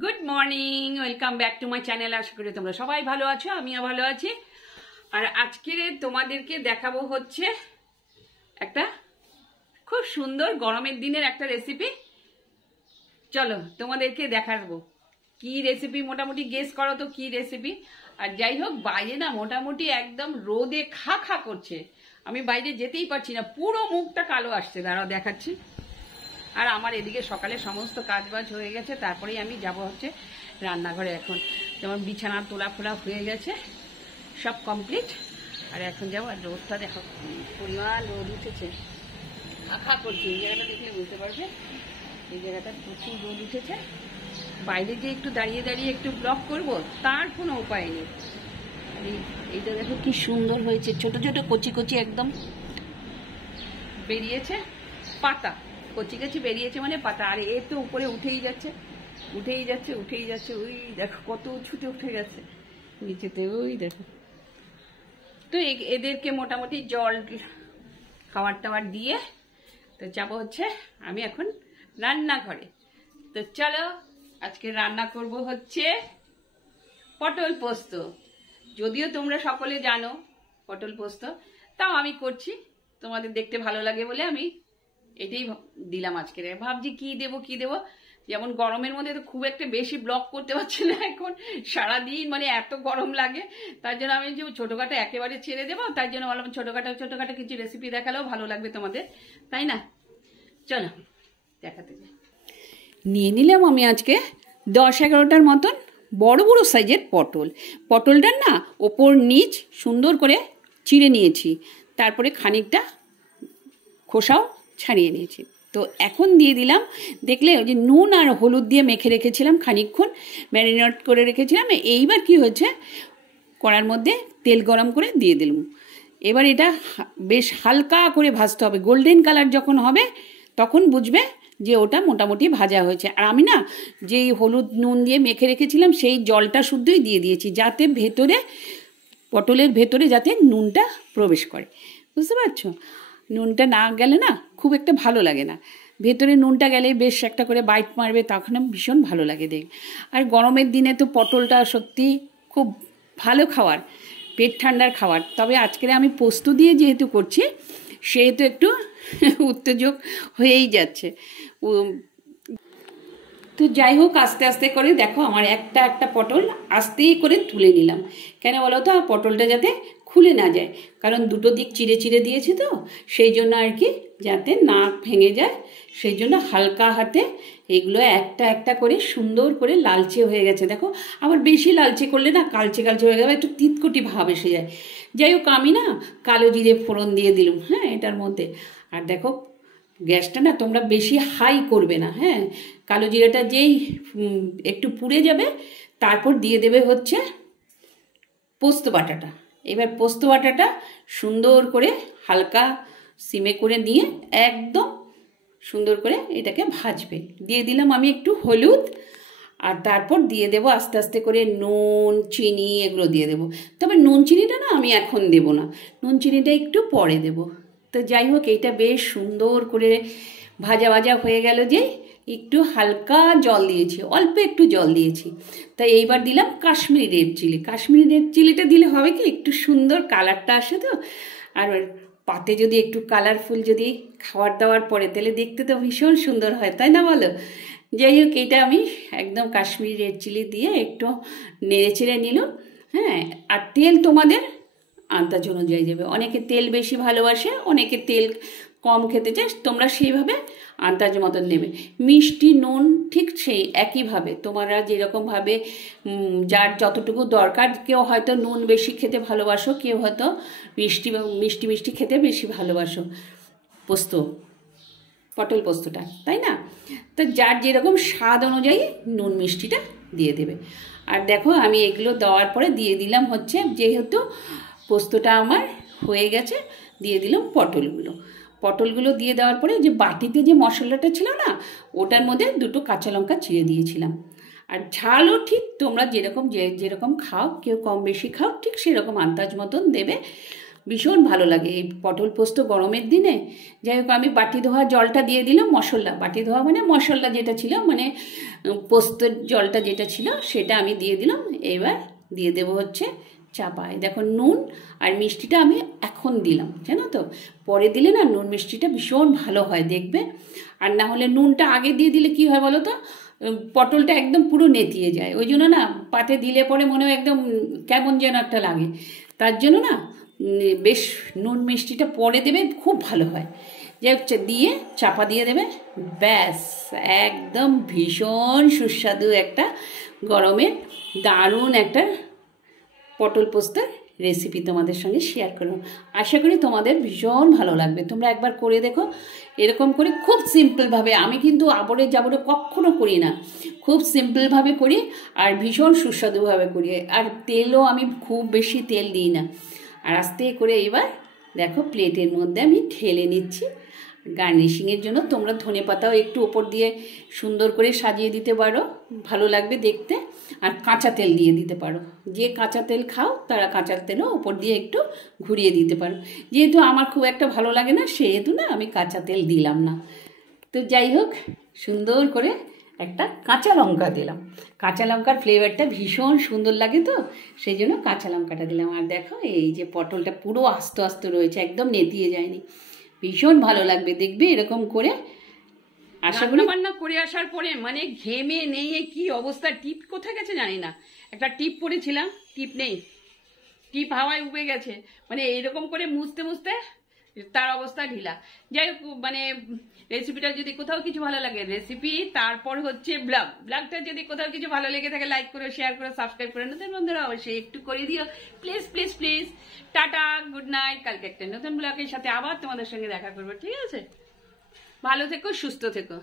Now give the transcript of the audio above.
Good morning, welcome back to my channel. আশা করি তোমরা সবাই ভালো আছো, আমিও ভালো আছি। আর আজকে তোমাদেরকে দেখাবো হচ্ছে একটা খুব সুন্দর গরমের দিনের একটা রেসিপি। চলো তোমাদেরকে দেখাবো কি রেসিপি, মোটামুটি গেস করো তো কি রেসিপি। আর যাই হোক, বাইরে না মোটামুটি একদম রোদে খা খা করছে, আমি বাইরে যেতেই পারছি না, পুরো মুখটা কালো আসছে। দাঁড়াও দেখাচ্ছি। আর আমার এদিকে সকালে সমস্ত কাজবাজ হয়ে গেছে, তারপরেই আমি যাব হচ্ছে রান্নাঘরে। এখন যেমন বিছানা তোলা ফোলা হয়ে গেছে, সব কমপ্লিট। আর এখন যাবো। আর রোদটা দেখো, পরিমাণ রোদ উঠেছে, আখা করছে। এই জায়গাটা দেখলে বুঝতে পারবে, এই জায়গাটা প্রচুর রোদ উঠেছে। বাইরে যে একটু দাঁড়িয়ে দাঁড়িয়ে একটু ব্লগ করব, তার কোনো উপায় নেই। এইটা দেখো কি সুন্দর হয়েছে, ছোট ছোট কচি কচি একদম বেরিয়েছে পাতা, কচি কচি বেরিয়েছে মানে পাতা। আর এ তো উপরে উঠেই যাচ্ছে, উঠেই যাচ্ছে, উঠেই যাচ্ছে। ওই দেখো কত উঁচুতে উঠে গেছে নিচেতে, ওই দেখো। তো এদেরকে মোটামুটি জল খাবার টাবার দিয়ে তো যাবো হচ্ছে আমি এখন রান্নাঘরে। তো চলো, আজকে রান্না করব হচ্ছে পটল পোস্ত। যদিও তোমরা সকলে জানো পটল পোস্ত, তাও আমি করছি, তোমাদের দেখতে ভালো লাগে বলে আমি এটাই দিলাম আজকে। ভাবছি কি দেবো কি দেবো। যেমন গরমের মধ্যে তো খুব একটা বেশি ব্লগ করতে পারছি না এখন, সারাদিন মানে এত গরম লাগে। তার জন্য আমি যে ছোটোখাটো একেবারে ছেড়ে দেবো, তার জন্য বললাম ছোটোখাটো কিছু রেসিপি দেখালেও ভালো লাগবে তোমাদের, তাই না? চলো দেখাতে যাই। নিয়ে নিলাম আমি আজকে 10-11টার মতন বড় বড় সাইজের পটল। পটলটার না ওপর নিচ সুন্দর করে চিড়ে নিয়েছি, তারপরে খানিকটা খোসাও ছাড়িয়ে নিয়েছি। তো এখন দিয়ে দিলাম, দেখলে ওই যে নুন আর হলুদ দিয়ে মেখে রেখেছিলাম, খানিকক্ষণ ম্যারিনেট করে রেখেছিলাম। এইবার কি হয়েছে, কড়ার মধ্যে তেল গরম করে দিয়ে দিলাম। এবার এটা বেশ হালকা করে ভাজতে হবে, গোল্ডেন কালার যখন হবে তখন বুঝবে যে ওটা মোটামুটি ভাজা হয়েছে। আর আমি না যেই হলুদ নুন দিয়ে মেখে রেখেছিলাম সেই জলটা শুদ্ধই দিয়ে দিয়েছি, যাতে ভেতরে পটলের ভেতরে যাতে নুনটা প্রবেশ করে, বুঝতে পারছো? নুনটা না গেলে না খুব একটা ভালো লাগে না, ভেতরে নুনটা গেলে বেশ একটা করে বাইট মারবে, তখন ভীষণ ভালো লাগে দেখ। আর গরমের দিনে তো পটলটা সত্যি খুব ভালো খাবার, পেট ঠান্ডার খাবার। তবে আজকে আমি পোস্ত দিয়ে যেহেতু করছি, সেহেতু একটু উত্তেজক হয়েই যাচ্ছে। তো যাই হোক, আস্তে আস্তে করে দেখো আমার একটা একটা পটল আস্তেই করে তুলে নিলাম। কেন বলো তো, পটলটা যাতে খুলে না যায়, কারণ দুটো দিক চিড়ে চিড়ে দিয়েছি তো, সেই জন্য আর কি, যাতে না ভেঙে যায় সেই জন্য হালকা হাতে এগুলো একটা একটা করে সুন্দর করে লালচে হয়ে গেছে। দেখো, আবার বেশি লালচে করলে না কালচে কালচে হয়ে যাবে, একটু তিতকুটি ভাব এসে যায়। যাই হোক, আমি না কালো জিরে ফোড়ন দিয়ে দিলাম হ্যাঁ এটার মধ্যে। আর দেখো, গ্যাসটা না তোমরা বেশি হাই করবে না, হ্যাঁ। কালো জিরাটা যেই একটু পুড়ে যাবে, তারপর দিয়ে দেবে হচ্ছে পোস্ত বাটাটা। এবার পোস্ত বাটাটা সুন্দর করে হালকা সিমে করে নিয়ে একদম সুন্দর করে এটাকে ভাজবে। দিয়ে দিলাম আমি একটু হলুদ, আর তারপর দিয়ে দেবো আস্তে আস্তে করে নুন চিনি, এগুলো দিয়ে দেবো। তবে নুন চিনিটা না আমি এখন দেবো না, নুন চিনিটা একটু পরে দেবো। তো যাই হোক, এইটা বেশ সুন্দর করে ভাজা ভাজা হয়ে গেল, যে একটু হালকা জল দিয়েছি, অল্প একটু জল দিয়েছি। তাই এইবার দিলাম Kashmiri red chilli. Kashmiri red চিলিটা দিলে হবে কি, একটু সুন্দর কালারটা আসে তো। আর পাতে যদি একটু কালারফুল যদি খাবার দাবার পরে, তাহলে দেখতে তো ভীষণ সুন্দর হয়, তাই না বলো? যাই হোক, এইটা আমি একদম কাশ্মীরি রেড চিলি দিয়ে একটু নেড়ে চেড়ে নিলাম, হ্যাঁ। আর তেল তোমাদের আন্দাজ অনুযায়ী যাবে, অনেকে তেল বেশি ভালোবাসে, অনেকে তেল কম খেতে চায়, তোমরা সেইভাবে আন্দাজ মতন নেবে। মিষ্টি নুন ঠিক সেই একইভাবে, তোমরা যেরকমভাবে যার যতটুকু দরকার, কেউ হয়তো নুন বেশি খেতে ভালোবাসো, কেউ হয়তো মিষ্টি মিষ্টি মিষ্টি খেতে বেশি ভালোবাসো পোস্ত, পটল পোস্তটা, তাই না? তো যার যেরকম স্বাদ অনুযায়ী নুন মিষ্টিটা দিয়ে দেবে। আর দেখো, আমি এগুলো দেওয়ার পরে দিয়ে দিলাম হচ্ছে, যেহেতু পোস্তটা আমার হয়ে গেছে, দিয়ে দিলাম পটলগুলো দিয়ে দেওয়ার পরে যে বাটিতে যে মশলাটা ছিল না, ওটার মধ্যে দুটো কাঁচা লঙ্কা চিড়ে দিয়েছিলাম। আর ঝালও ঠিক তোমরা যেরকম যেরকম খাও, কেউ কম বেশি খাও, ঠিক সেরকম আন্দাজ মতন দেবে। ভীষণ ভালো লাগে এই পটল পোস্ত গরমের দিনে। যাই হোক, আমি বাটি ধোয়া জলটা দিয়ে দিলাম, মশলা বাটি ধোয়া মানে মশলা যেটা ছিল, মানে পোস্তের জলটা যেটা ছিল সেটা আমি দিয়ে দিলাম। এবার দিয়ে দেবো হচ্ছে চাপা। দেখো নুন আর মিষ্টিটা আমি এখন দিলাম, জানো তো, পরে দিলে না নুন মিষ্টিটা ভীষণ ভালো হয় দেখবে। আর না হলে নুনটা আগে দিয়ে দিলে কি হয় বলো তো, পটলটা একদম পুরো নেতিয়ে যায়। ওই জন্য না পাতে দিলে পরে মনে হয় একদম কেমন যেন একটা লাগে। তার জন্য না বেশ নুন মিষ্টিটা পরে দেবে, খুব ভালো হয়। যে দিয়ে চাপা দিয়ে দেবে, ব্যাস একদম ভীষণ সুস্বাদু একটা গরমের দারুণ একটা পটল পোস্তের রেসিপি তোমাদের সঙ্গে শেয়ার করলাম। আশা করি তোমাদের ভীষণ ভালো লাগবে। তোমরা একবার করে দেখো এরকম করে, খুব সিম্পলভাবে। আমি কিন্তু আবরে জাবরে কখনো করি না, খুব সিম্পলভাবে করি আর ভীষণ সুস্বাদুভাবে করি। আর তেলও আমি খুব বেশি তেল দিই না। আর আস্তে করে এবার দেখো প্লেটের মধ্যে আমি ঢেলে নিচ্ছি। গার্নিশিংয়ের জন্য তোমরা ধনেপাতাও একটু ওপর দিয়ে সুন্দর করে সাজিয়ে দিতে পারো, ভালো লাগবে দেখতে। আর কাঁচা তেল দিয়ে দিতে পারো, যে কাঁচা তেল খাও তারা কাঁচা তেলও ওপর দিয়ে একটু ঘুরিয়ে দিতে পারো। যেহেতু আমার খুব একটা ভালো লাগে না, সেহেতু না আমি কাঁচা তেল দিলাম না। তো যাই হোক, সুন্দর করে একটা কাঁচা লঙ্কা দিলাম। কাঁচা লঙ্কার ফ্লেভারটা ভীষণ সুন্দর লাগে, তো সেই জন্য কাঁচা লঙ্কাটা দিলাম। আর দেখো এই যে পটলটা পুরো আস্তে আস্তে রয়েছে, একদম নেতিয়ে যায়নি, ভীষণ ভালো লাগবে দেখবে এরকম করে। আশা করি রান্না করে আসার পরে মানে ঘেমে নেই কি অবস্থা, টিপ কোথায় গেছে জানি না। একটা টিপ পরেছিলাম, টিপ নেই, টিপ হাওয়ায় উবে গেছে। মানে এরকম করে মুছতে মুছতে তার অবস্থা ঢিলা। যাই হোক, মানে রেসিপিটা যদি কোথাও কিছু ভালো লাগে, রেসিপি তারপর হচ্ছে ব্লগটা যদি কোথাও কিছু ভালো লেগে থাকে, লাইক করো, শেয়ার করো, সাবস্ক্রাইব করে নতুন বন্ধুরা অবশ্যই একটু করে দিও please please please. Tata, good night. কালকে একটা নতুন ব্লগের সাথে আবার তোমাদের সঙ্গে দেখা করবো, ঠিক আছে? ভালো থেকো, সুস্থ থেকো।